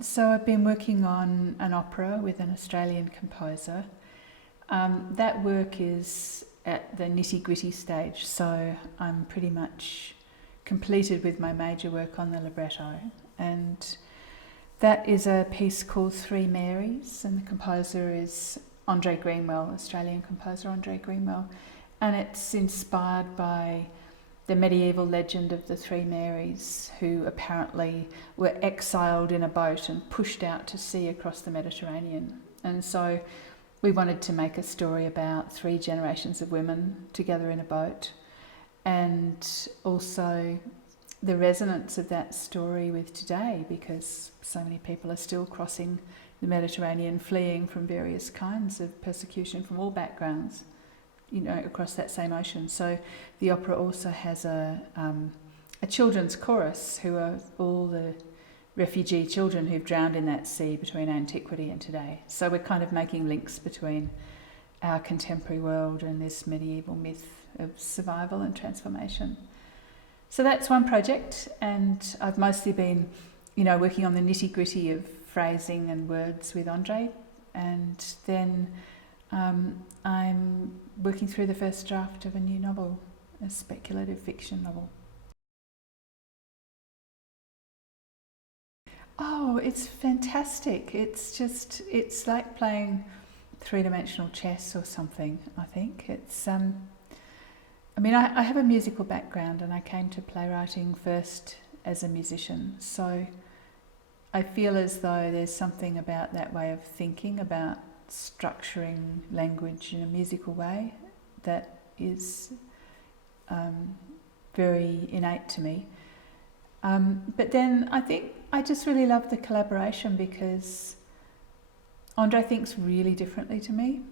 So I've been working on an opera with an Australian composer. That work is at the nitty-gritty stage, so I'm pretty much completed with my major work on the libretto, and that is a piece called Three Marys, and the composer is Andrée Greenwell, Australian composer Andrée Greenwell, and it's inspired by the medieval legend of the Three Marys, who apparently were exiled in a boat and pushed out to sea across the Mediterranean. And so we wanted to make a story about three generations of women together in a boat, and also the resonance of that story with today, because so many people are still crossing the Mediterranean, fleeing from various kinds of persecution from all backgrounds, you know, across that same ocean. So the opera also has a children's chorus, who are all the refugee children who've drowned in that sea between antiquity and today. So we're kind of making links between our contemporary world and this medieval myth of survival and transformation. So that's one project, and I've mostly been, you know, working on the nitty-gritty of phrasing and words with Andrée, and then I'm working through the first draft of a new novel, a speculative fiction novel. Oh, it's fantastic. It's like playing three-dimensional chess or something, I think. I have a musical background, and I came to playwriting first as a musician, so I feel as though there's something about that way of thinking about structuring language in a musical way that is very innate to me. But then I think I just really love the collaboration, because Andrée thinks really differently to me.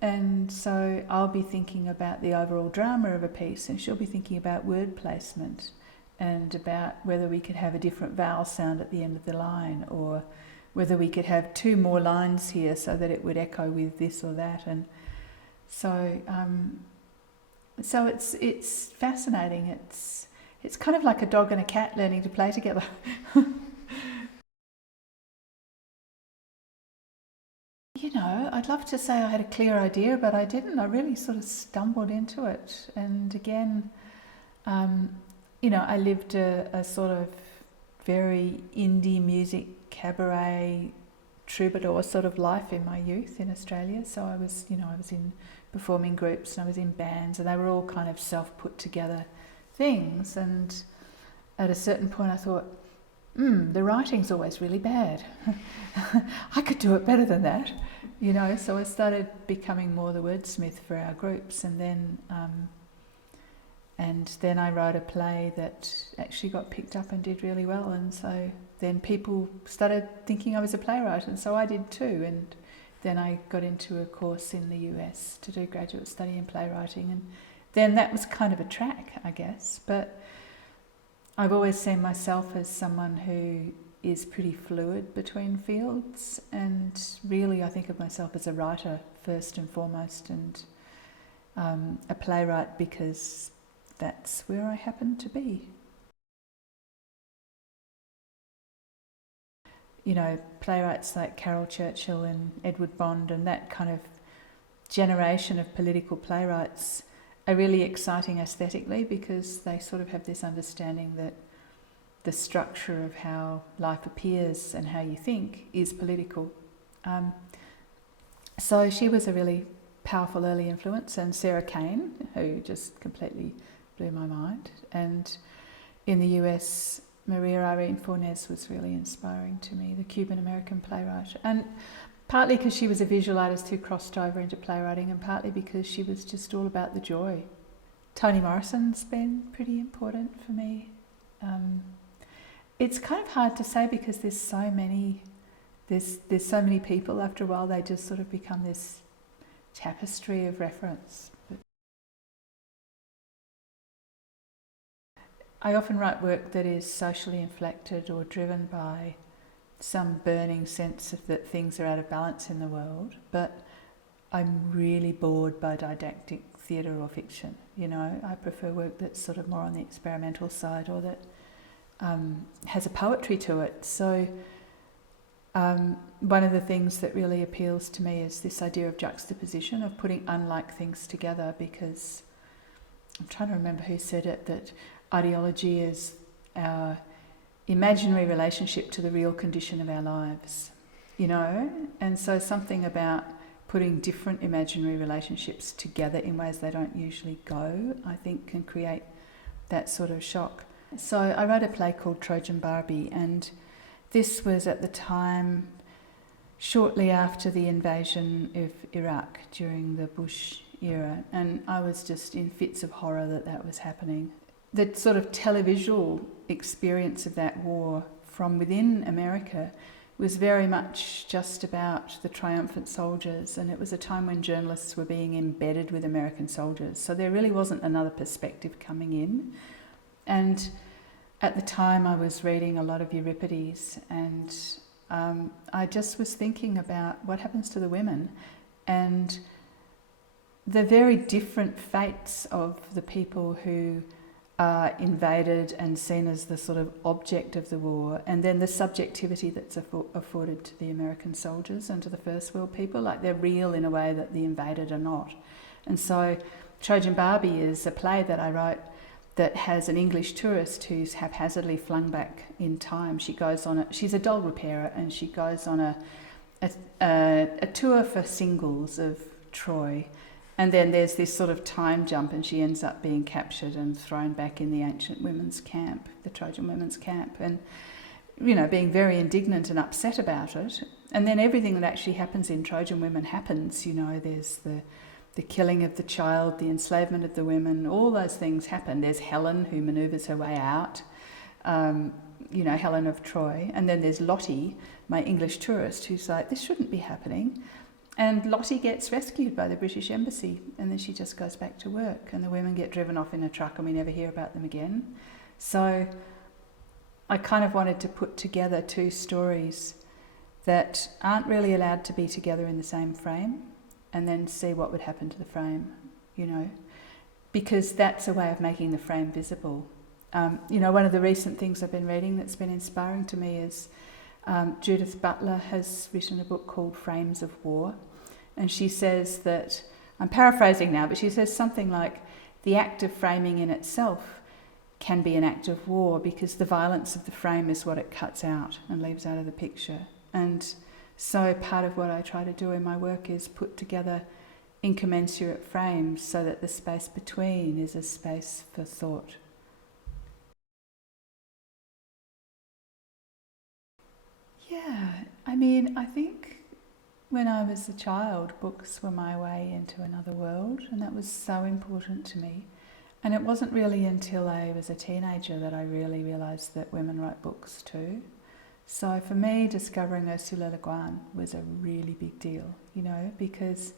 And so I'll be thinking about the overall drama of a piece, and she'll be thinking about word placement and about whether we could have a different vowel sound at the end of the line, or whether we could have two more lines here so that it would echo with this or that. And so it's fascinating. It's kind of like a dog and a cat learning to play together. You know, I'd love to say I had a clear idea, but I didn't. I really sort of stumbled into it. And again, you know, I lived a sort of very indie music, cabaret, troubadour sort of life in my youth in Australia. So I was in performing groups, and I was in bands, and they were all kind of self-put together things. And at a certain point I thought, the writing's always really bad. I could do it better than that, you know. So I started becoming more the wordsmith for our groups, and then I wrote a play that actually got picked up and did really well. And so then people started thinking I was a playwright, and so I did too. And then I got into a course in the US to do graduate study in playwriting, and then that was kind of a track, I guess. But I've always seen myself as someone who is pretty fluid between fields, and really I think of myself as a writer first and foremost, and a playwright because that's where I happen to be. You know, playwrights like Carol Churchill and Edward Bond and that kind of generation of political playwrights are really exciting aesthetically, because they sort of have this understanding that the structure of how life appears and how you think is political. So she was a really powerful early influence, and Sarah Kane, who just completely blew my mind. And in the US, Maria Irene Fornes was really inspiring to me, the Cuban-American playwright. And partly because she was a visual artist who crossed over into playwriting, and partly because she was just all about the joy. Toni Morrison's been pretty important for me. It's kind of hard to say, because there's so many people. After a while, they just sort of become this tapestry of reference. But I often write work that is socially inflected or driven by some burning sense of that things are out of balance in the world, but I'm really bored by didactic theatre or fiction. You know, I prefer work that's sort of more on the experimental side, or that has a poetry to it. So one of the things that really appeals to me is this idea of juxtaposition, of putting unlike things together, because I'm trying to remember who said it, that ideology is our imaginary relationship to the real condition of our lives, you know? And so something about putting different imaginary relationships together in ways they don't usually go, I think can create that sort of shock. So I wrote a play called Trojan Barbie, and this was at the time shortly after the invasion of Iraq during the Bush era, and I was just in fits of horror that was happening. The sort of televisual experience of that war from within America was very much just about the triumphant soldiers, and it was a time when journalists were being embedded with American soldiers, so there really wasn't another perspective coming in. And at the time I was reading a lot of Euripides, and I just was thinking about what happens to the women and the very different fates of the people who are invaded and seen as the sort of object of the war, and then the subjectivity that's afforded to the American soldiers and to the First World people, like they're real in a way that the invaded are not. And so Trojan Barbie is a play that I wrote that has an English tourist who's haphazardly flung back in time. She goes on she's a doll repairer, and she goes on a tour for singles of Troy. And then there's this sort of time jump, and she ends up being captured and thrown back in the ancient women's camp, the Trojan women's camp, and, you know, being very indignant and upset about it. And then everything that actually happens in Trojan Women happens, you know, there's the killing of the child, the enslavement of the women, all those things happen. There's Helen, who manoeuvres her way out, you know, Helen of Troy. And then there's Lottie, my English tourist, who's like, this shouldn't be happening. And Lottie gets rescued by the British Embassy, and then she just goes back to work, and the women get driven off in a truck and we never hear about them again. So I kind of wanted to put together two stories that aren't really allowed to be together in the same frame, and then see what would happen to the frame, you know, because that's a way of making the frame visible. You know, one of the recent things I've been reading that's been inspiring to me is Judith Butler has written a book called Frames of War, and she says that, I'm paraphrasing now, but she says something like, the act of framing in itself can be an act of war because the violence of the frame is what it cuts out and leaves out of the picture. And so part of what I try to do in my work is put together incommensurate frames so that the space between is a space for thought. Yeah, I mean, I think when I was a child, books were my way into another world, and that was so important to me. And it wasn't really until I was a teenager that I really realised that women write books too. So for me, discovering Ursula Le Guin was a really big deal, you know, because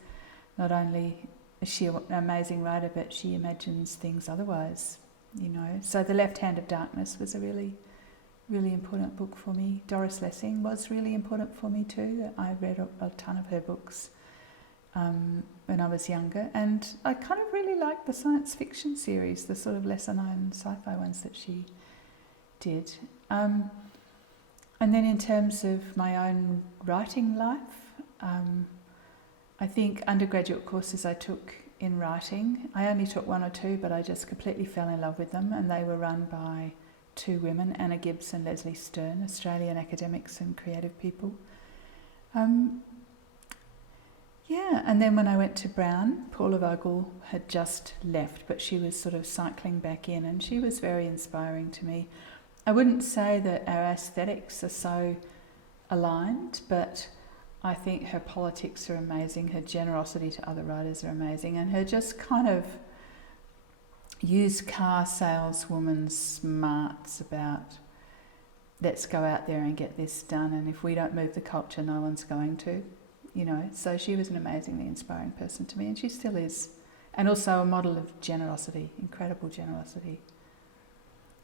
not only is she an amazing writer, but she imagines things otherwise, you know. So The Left Hand of Darkness was a really important book for me. Doris Lessing was really important for me too. I read a ton of her books when I was younger, and I kind of really liked the science fiction series, the sort of lesser known sci-fi ones that she did. And then in terms of my own writing life, I think undergraduate courses I took in writing, I only took one or two, but I just completely fell in love with them, and they were run by two women, Anna Gibbs and Leslie Stern, Australian academics and creative people. Yeah, and then when I went to Brown, Paula Vogel had just left, but she was sort of cycling back in, and she was very inspiring to me. I wouldn't say that our aesthetics are so aligned, but I think her politics are amazing, her generosity to other writers are amazing, and her just kind of used car saleswoman smarts about, let's go out there and get this done, and if we don't move the culture, no one's going to, you know. So she was an amazingly inspiring person to me, and she still is. And also a model of generosity, incredible generosity.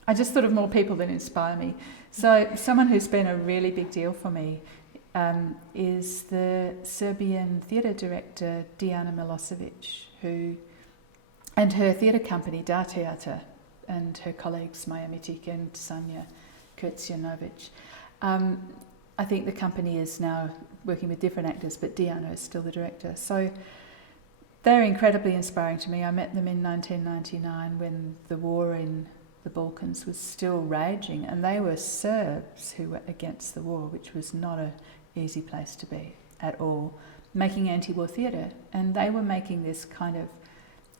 I just thought of more people that inspire me. So someone who's been a really big deal for me is the Serbian theatre director Dijana Milosevic, and her theatre company, Da Teatr, and her colleagues Maja Mitic and Sanja Kurcianovic. I think the company is now working with different actors, but Diana is still the director. So they're incredibly inspiring to me. I met them in 1999 when the war in the Balkans was still raging, and they were Serbs who were against the war, which was not an easy place to be at all, making anti-war theatre. And they were making this kind of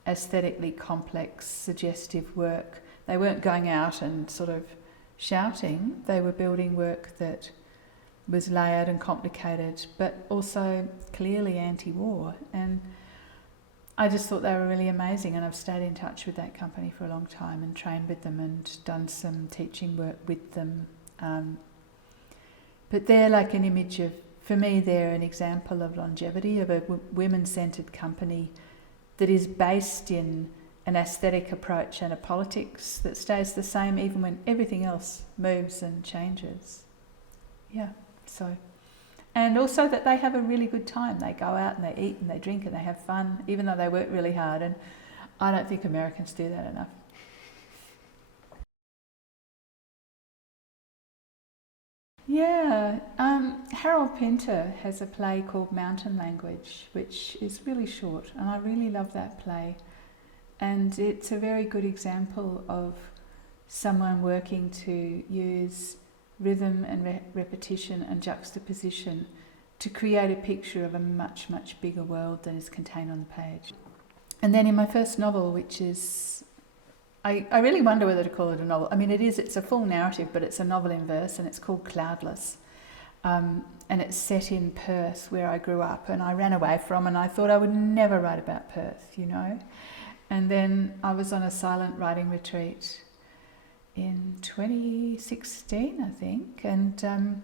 aesthetically complex, suggestive work. They weren't going out and sort of shouting. They were building work that was layered and complicated, but also clearly anti-war. And I just thought they were really amazing, and I've stayed in touch with that company for a long time and trained with them and done some teaching work with them. But they're like an image of, for me, they're an example of longevity, of a women-centred company that is based in an aesthetic approach and a politics that stays the same even when everything else moves and changes. Yeah, so... And also that they have a really good time. They go out and they eat and they drink and they have fun, even though they work really hard. And I don't think Americans do that enough. Yeah, Harold Pinter has a play called Mountain Language, which is really short, and I really love that play. And it's a very good example of someone working to use rhythm and repetition and juxtaposition to create a picture of a much, much bigger world than is contained on the page. And then in my first novel, which is, I really wonder whether to call it a novel. I mean, it's a full narrative, but it's a novel in verse, and it's called Cloudless. And it's set in Perth, where I grew up, and I ran away from, and I thought I would never write about Perth, you know. And then I was on a silent writing retreat in 2016, I think, and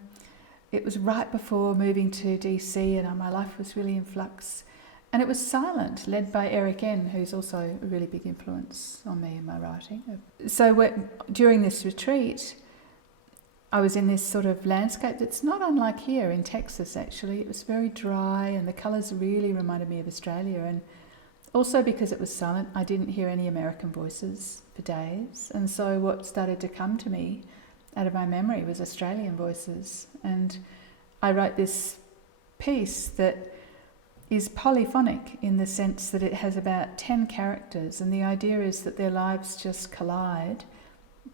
it was right before moving to DC, and my life was really in flux, and it was silent, led by Eric N., who's also a really big influence on me in my writing. So during this retreat, I was in this sort of landscape that's not unlike here in Texas, actually. It was very dry, and the colours really reminded me of Australia, and also because it was silent, I didn't hear any American voices for days. And so what started to come to me out of my memory was Australian voices. And I wrote this piece that is polyphonic in the sense that it has about 10 characters. And the idea is that their lives just collide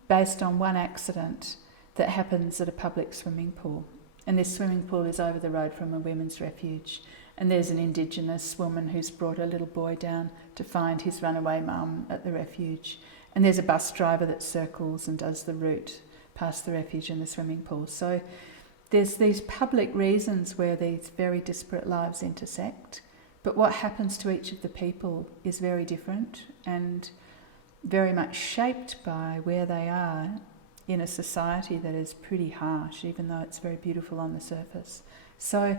based on one accident that happens at a public swimming pool. And this swimming pool is over the road from a women's refuge. And there's an Indigenous woman who's brought a little boy down to find his runaway mum at the refuge. And there's a bus driver that circles and does the route past the refuge and the swimming pool. So there's these public reasons where these very disparate lives intersect. But what happens to each of the people is very different and very much shaped by where they are in a society that is pretty harsh, even though it's very beautiful on the surface. So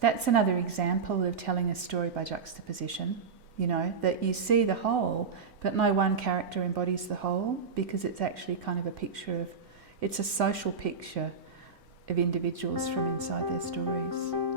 that's another example of telling a story by juxtaposition, you know, that you see the whole, but no one character embodies the whole, because it's actually kind of a picture of, it's a social picture of individuals from inside their stories.